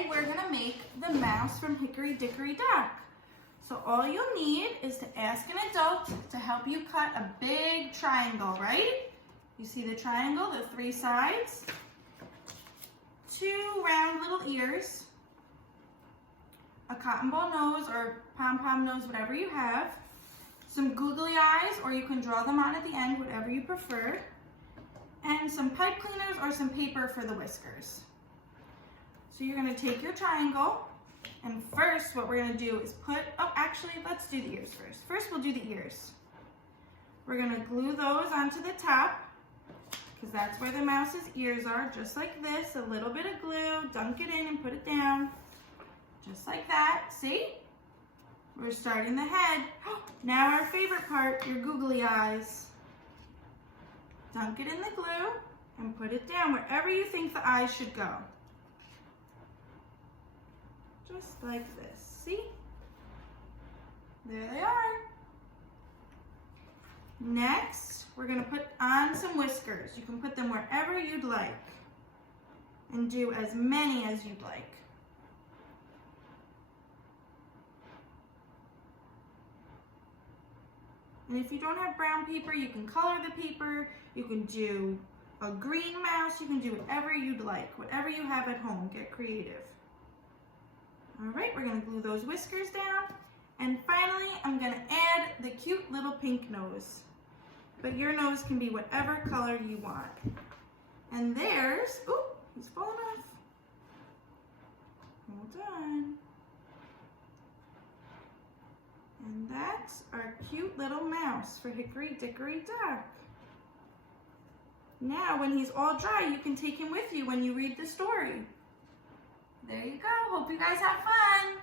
today we're gonna make the mouse from Hickory Dickory Dock. So all you'll need is to ask an adult to help you cut a big triangle, right? You see the triangle, the three sides, two round little ears, a cotton ball nose or pom-pom nose, whatever you have, some googly eyes, or you can draw them on at the end, whatever you prefer, and some pipe cleaners or some paper for the whiskers. So you're gonna take your triangle, and first what we're gonna do is let's do the ears first. First we'll do the ears. We're gonna glue those onto the top, because that's where the mouse's ears are, just like this. A little bit of glue, dunk it in and put it down, just like that. See? We're starting the head. Now our favorite part, your googly eyes. Dunk it in the glue and put it down wherever you think the eyes should go. Just like this, see? There they are. Next, we're gonna put on some whiskers. You can put them wherever you'd like and do as many as you'd like. And if you don't have brown paper, you can color the paper. You can do a green mouse. You can do whatever you'd like, whatever you have at home. Get creative. All right, we're gonna glue those whiskers down. And finally, I'm gonna add the cute little pink nose. But your nose can be whatever color you want. And there's, he's falling off. Hold on. And that's our cute little mouse for Hickory Dickory Dock. Now, when he's all dry, you can take him with you when you read the story. There you go. Hope you guys have fun.